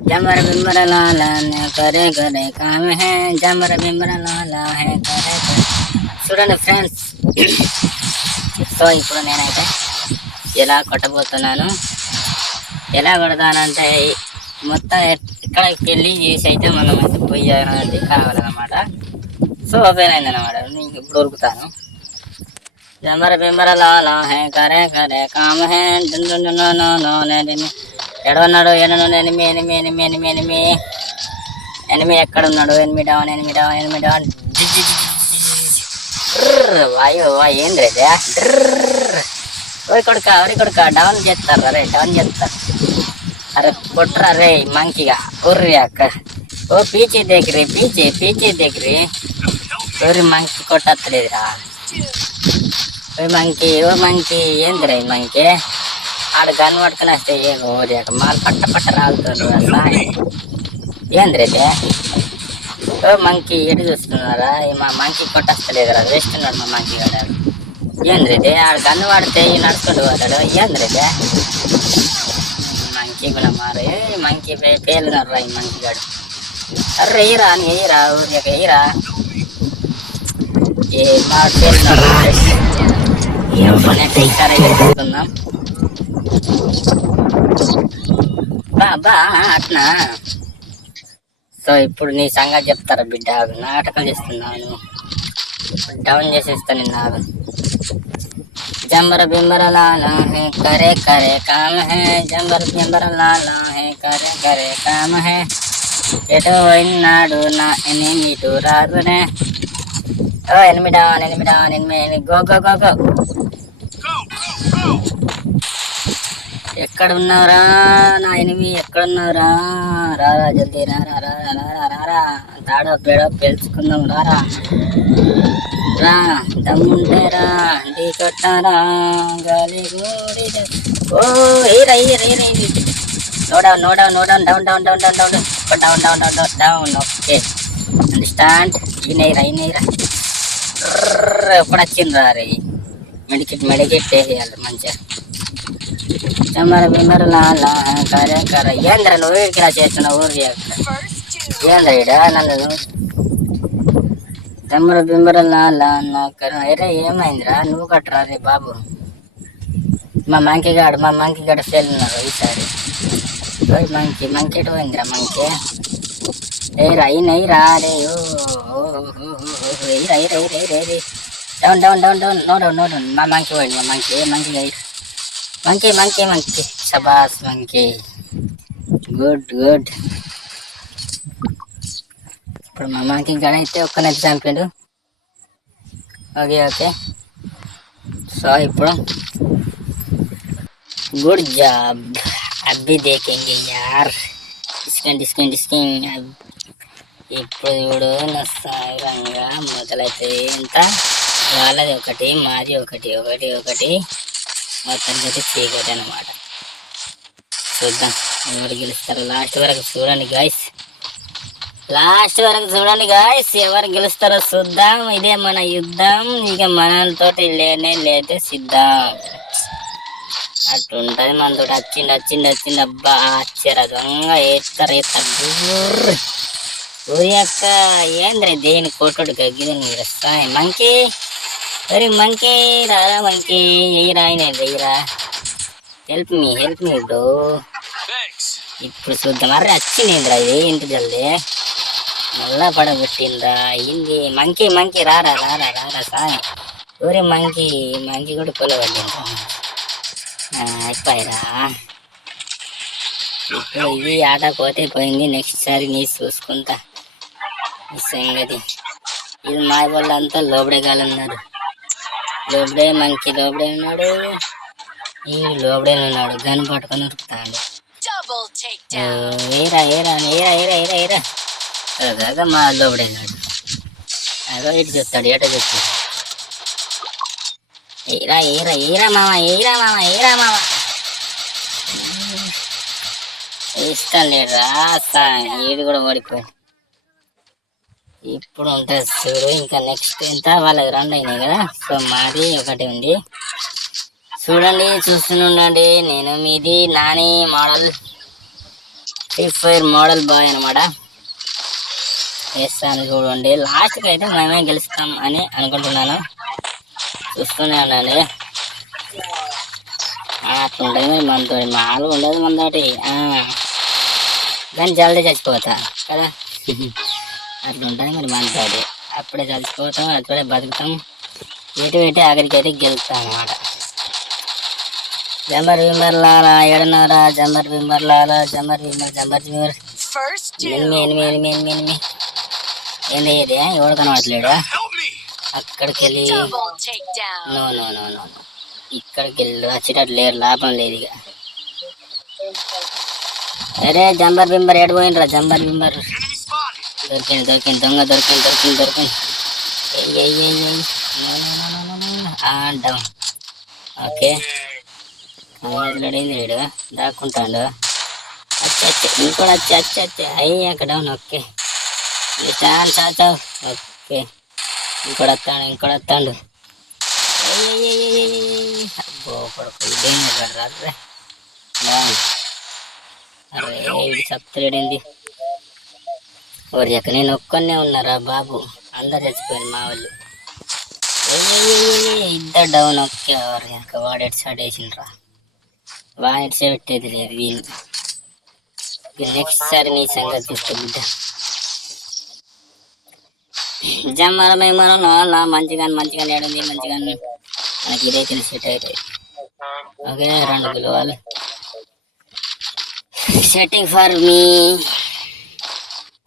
जमर बिमर लाला ने करे करे काम है जमर बिमर लाला है करे करे చూడండి ఫ్రెండ్స్. సో ఇప్పుడు నేనైతే ఎలా కొట్టబోతున్నాను. ఎలా కొడతానంటే మొత్తం ఎక్కడికి వెళ్ళి చేసి అయితే మనం అయితే పొయ్యి అనేది కావాలన్నమాట. సో ఓపెన్ అయిందన్నమాట. నేను ఇప్పుడు ఉరుకుతాను. జమర బిమర లాలా హే కరే కరే కామ్ హే ఎడవన్నాడు ఎనను enemy enemy enemy enemy enemy enemy ఎక్కడున్నాడు? Enemy down enemy down enemy down వాయు వాయు ఏంద్రే ఓరి కొడుక డౌన్ చేస్తారు రే డౌన్ చేస్తారు. అరే కొట్రా రే మంకిగా ఉర్రి అక్క ఓ పీచే దగ్గర పీచే దగ్గర ఓరి మంకి కొట్టలేదురా. ఓ మంకి ఏందిరా ఈ మంకి ఆడ గన్ పట్టుకుని వస్తే ఓరి అక్క మాలు పట్ట రాలుతుంది సాయి ఏంద్రైతే. ఓ మంకి ఎటు చూస్తున్నారా? మా మంకి కొట్టలేదురా వేస్తున్నాడు మా మంకి గడ. ఏంద్రైతే ఆడ గన్ను వాడితే నడుచుకుంటూ పోతాడు. ఏంద్రైతే మంకి కూడా మారే మంకి పేలున్నారా ఈ మంకి గాడు. అర్రే ఎయిరా అని ఎయిరా ఊరి ఎయిరా ఏ మా పేలున్నాడు. పెట్టుకుందాం బా అట్నా. సో ఇప్పుడు నీ సంగతి చెప్తారా బిడ్డ? నాటకం చేస్తున్నాను. డౌన్ చేసేస్తాను నిన్న. జంబర బింబర లాలా హే కరే కరే కామ్ హే జంబర బింబర లాలా హే కరే కరే కామ్ హే. ఎటు పోయినాడు నా ఎనిమిది రాదునే. ఓ ఎనిమిది గో గో గో గో. ఎక్కడ ఉన్నారా నా ఎనిమి? ఎక్కడున్నారా? రారా జల్దీ రారా తాడో పేడో పేల్చుకుందాం రారా. దమ్ముంటే రా ఢీ కొట్టారా గాలి గోడి. ఓ ఏరా నో డౌన్ ఓకే అండర్స్టాండ్. ఈయనరా ఎప్పుడు వచ్చిండ్రా రే మెడికెట్ వేసేయాలి మంచిగా. జమర బిమర లాలా కరే కరే ఏంద్ర నువ్వు ఇలా చేస్తున్నావు ఊరి ఏంద్ర ఇడ నన్ను. జమర బింబర లాలా అరే ఏమైందిరా? నువ్వు కట్టరా రే బాబు. మా మంకి గాడు ఫెయిల్ ఉన్నారు ఈసారి. మంకి ఎటు పోయిందిరా మంకి? ఏరా అయినరా రే డౌన్ నో డౌన్. మా మంకి పోయింది. మంకి శబాస్ మంకి గుడ్. ఇప్పుడు మా మంకి గడైతే ఒక్కనైతే చంపాడు. ఓకే సో ఇప్పుడు గుడ్ జాబ్. అబ్బి దేకేంగే యార్ డిస్కింగ్. ఇప్పుడు చూడు నా సాయిరంగా మొదలైతే ఎంత వాళ్ళది ఒకటి మాది ఒకటి మొత్తం అయితే చీకటి అనమాట. చూద్దాం ఎవరు గెలుస్తారు లాస్ట్ వరకు చూడండి గాయస్. ఎవరు గెలుస్తారో చూద్దాం. ఇదే మన యుద్ధం. ఇక మనతో లేదు సిద్ధం అట్లుంటది మనతో. వచ్చింది అబ్బా ఆశ్చర్య దొంగ వేస్తారు ఊరి అక్క. ఏంద్రే దేని కొట్టుడు గగ్గిద నీరస్తాయి మంకి. అరే మంకి రారా మంకి ఎయిరా హెల్ప్ మీ బ్రో. ఇప్పుడు చూద్దాం. అర్రే వచ్చిందిరా ఏంటి జల్దీ మళ్ళా పడగొట్టిందా ఏంది? మంకి రారా సాయి. ఊరి మంకి కూడా కొలవద్దా అయిపోయిరా. ఇప్పుడు ఇది ఆట పోతే పోయింది. నెక్స్ట్ సారి నీ చూసుకుంటా ఈ సంగతి. ఇది మా వాళ్ళంతా లోబడే కాలన్నారు. మంకి లోబడే ఉన్నాడు. ఈ లోబడే ఉన్నాడు. గన్ పట్టుకొని ఉరుకుతాడు. ఏరా మా లోబడే ఉన్నాడు. అదో ఇటు చెప్తాడు ఏటో చెప్తాడు. ఏరా మామ ఇష్టం లేదురా ఈడు కూడా ఓడిపోయి. ఇప్పుడు ఉంటుంది చూడు. ఇంకా నెక్స్ట్ ఎంత వాళ్ళకి 2 అయినాయి కదా. సో మాది ఒకటి ఉంది చూడండి. చూస్తూనే ఉండండి. నేను మీది Nani model. Free Fire model boy అనమాట. వేస్తాను చూడండి, లాస్ట్కి అయితే మేమే గెలుస్తాం అని అనుకుంటున్నాను. చూస్తూనే ఉండండి. అట్లా ఉంటుంది మరి మనతో, మాలు ఉండదు మనతోటి. దాన్ని జల్దీ చచ్చిపోతా కదా. అట్లా ఉంటుంది మరి మనతోటి. అప్పుడే చచ్చిపోతాం, అప్పుడే బతుకుతాం. ఎటు పెట్టి ఆఖరికి అయితే గెలుస్తాం అనమాట. జంబర్ వింబర్ లాలా ఎడనరా, జంబర్ వింబర్ లాలా, జంబర్ వింబర్ enemy enemy enemy enemy enemy. ఏంది ఇది? ఎవడు కనబడట్లేడు. అక్కడికి వెళ్ళి నో నో నో నో ఇక్కడికి వెళ్ళి వచ్చేటట్టు లేరు, లాభం లేదు ఇక. అరే జంబర్ బింబర్ ఎటు పోయినరా? జంబర్ బింబర్ దొరికింది దొరికింది, దొంగ దొరికింది దొరికింది దొరికింది. డౌన్. ఓకే, వీడు దాక్కుంటాడు. ఇంకోటి వచ్చి అయ్యాక డౌన్. ఓకే చావు. ఓకే, ఇంకోటి వస్తాడు. అబ్బో కొడుకు రాదు. అరే ఇది చెప్తలేడింది. ఓరి ఎక్క నేను ఒక్కనే ఉన్నారా బాబు, అందరు చచ్చిపోయారు మా వాళ్ళు. ఇద్దరు డౌన్. ఓకే, ఓరి ఎక్క వాడు ఎటు సైడ్ వేసిండ్రా. వాడు ఎటు సైడ్ పెట్టేది లేదు వీళ్ళు. నెక్స్ట్ సారి నీ సంగతి చూస్తే బిడ్డ. జమ్మరం ఏమన్నా మంచిగా ఏడుంది మంచిగా. మనకి ఇదైతే సెట్ అవుతుంది. ఓకే, 2 కిలోలు setting for me,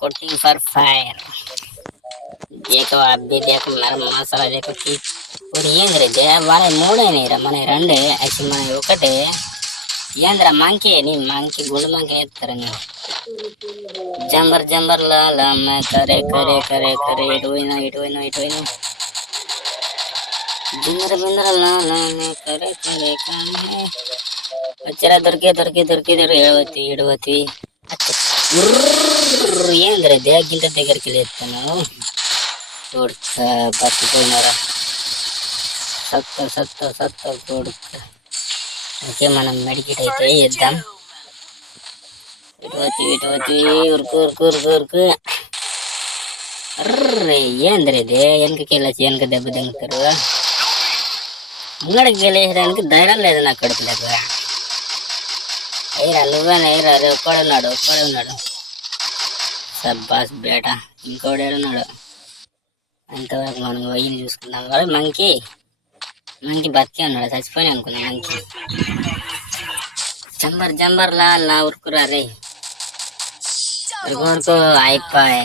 coating for fire. देखो आप भी देखो मेरा मसाला देखो कि और ఏంద్రదే వాళ్ళ మూడైనాయిరా, మన 2 యాక్చువల్ మన 1. ఏంద్రా మంకీ, నీ మంకీ గుండు మంకీ ఎత్తారా నేను. జంబర్ లాలా కరే కరే కరే కరే. ఇటు పోయినా జిందర బిందర లాలా కరే కరే కరే. వచ్చారా? దొరికి ఎడవతి. ఏంద్రా గింత దగ్గరికి లేస్తాను. బతికిపోయినారా? సత్త కొడుక. ఓకే, మనం మెడికేట్ అయితే చేద్దాం. ఇటువతి ఉరుకు. ఏంద్రా ఇది? వెనకకి వెళ్ళొచ్చి వెనక దెబ్బ దింగుతారు. ముంగడికి వెళ్ళేయడానికి ధైర్యం లేదు నా కడుపులకు. అయ్యరా నువ్వేనా? అయ్యరా ఒక్కడున్నాడు. సబ్బాస్ బేటా. ఇంకోడేడున్నాడు? అంతవరకు మనం పోయి చూసుకుందాం. వాడు మంకీ బతికే ఉన్నాడు, చచ్చిపోయి అనుకున్నా మంకీ. జంబర్ లా ఉరుకురా రే. ఉరుకు అయిపోయి.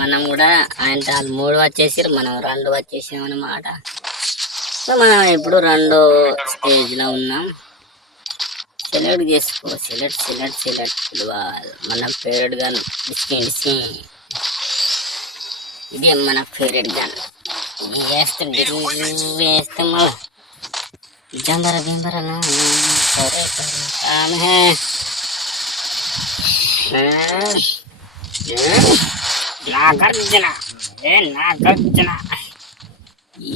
మనం కూడా ఆయన 3 వచ్చేసారు, మనం 2 వచ్చేసాం అన్నమాట. సో మనం ఇప్పుడు 2వ స్టేజ్లో ఉన్నాం. సెలెక్ట్ చేసుకో. సెలెక్ట్ మన ఫేవరెట్ గన్. ఇదే మన ఫేవరెట్ గన్. వేస్తాం జంబర బింబర నాగార్జున.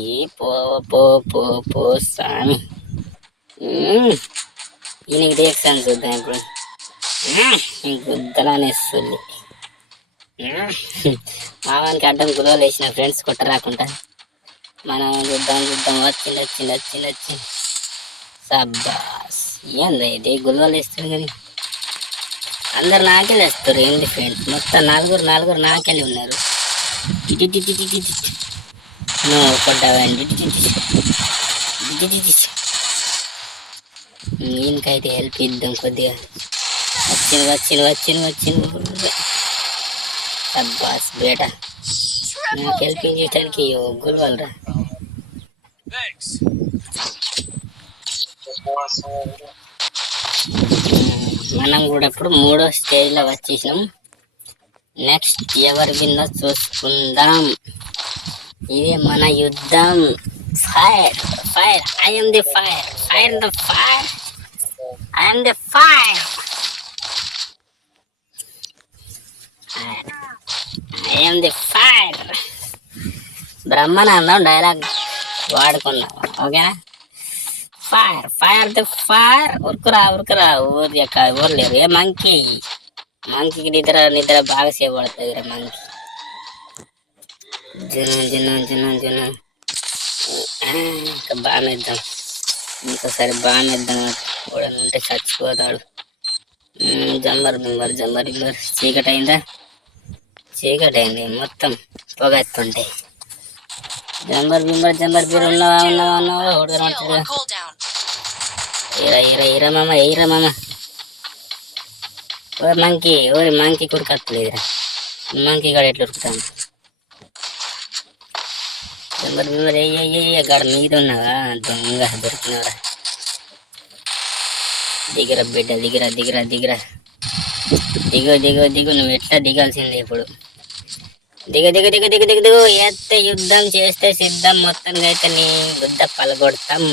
ఏ పో స్వామి. ఈయనకి రియాక్షన్ చూద్దాం ఇప్పుడు. గుద్దలానేస్తుంది. మావానికి అడ్డం గులవలు వేసిన ఫ్రెండ్స్ కొట్టరాకుండా. మనం చూద్దాం. వచ్చింది. సబ్బాస్. ఏంది ఇది? గులవలు వేస్తారు కానీ అందరు నాకెళ్ళి వేస్తారు. ఏంది ఫ్రెండ్స్? మొత్తం 4 నాకెళ్ళి ఉన్నారు. నువ్వు కొట్టావండి. ఈయనకైతే హెల్ప్ ఇద్దాం కొద్దిగా. వచ్చింది. సబ్బాస్ బేటా. నాకు హెల్ప్ చేయడానికి గుల్వల్రా. మనం కూడా ఇప్పుడు 3వ స్టేజ్లో వచ్చేసినాం. నెక్స్ట్ ఎవరి విన్నో చూసుకుందాం. ఇది మన యుద్ధం. Fire. I am the fire. Brahmanandam dialogue వాడుకున్నాం. ఓకేనా? Fire fire the fire. ఉరుకురా ఉరుకురా. ఊరు యొక్క ఊరు లేరు. ఏ మంకీ, మంకీకి నిద్ర నిద్ర బాగా సేపు పడుతుంది రా monkey. June June June June. ఇంకా బాగా వేద్దాం, ఇంకోసారి బాగా వేద్దాం. కూడా ఉంటే చచ్చిపోతాడు. జంబర్ బింబర్ జంబర్ బింబర్. చీకటి అయిందా? చీకటి అయింది, మొత్తం పొగెత్తుంటే. జంబర్ బింబర్ జంబర్ బీర్. ఉన్నావా ఉన్నావా ఉన్నావా? ఈరా ఈరా ఈరా మామ, ఈరా మామ. ఓ మంకీ, ఓరి మంకీ కొడుకత్తలేదురా. మంకీ గాడు ఎట్లా ఉరుకుతాం? జంబర్ బింబర్ గాడ మీద ఉన్నావా? దొంగ దొరికినవరా. దిగరా బిడ్డ, దిగరా దిగరా దిగరా. దిగు దిగు దిగు. నువ్వు ఎట్లా దిగాల్సిందే ఇప్పుడు. దిగు దిగు దిగు దిగు దిగు దిగు. ఎత్తే యుద్ధం చేస్తే సిద్ధం. మొత్తానికి అయితే నీ గుద్ద పలగొడతాం.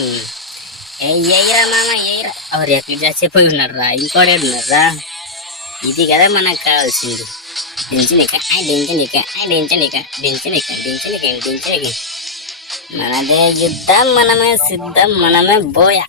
ఎయిరా మామ ఎయిరా. ఎవరు ఎక్కడ చచ్చిపోయి ఉన్నారా? ఇంకోడే ఉన్నారా? ఇది కదా మనకు కావాల్సింది. దించనిక దించనిక దించనిక దించనిక దించనిక దించనిక. మనదే యుద్ధం, మనమే సిద్ధం, మనమే బోయ.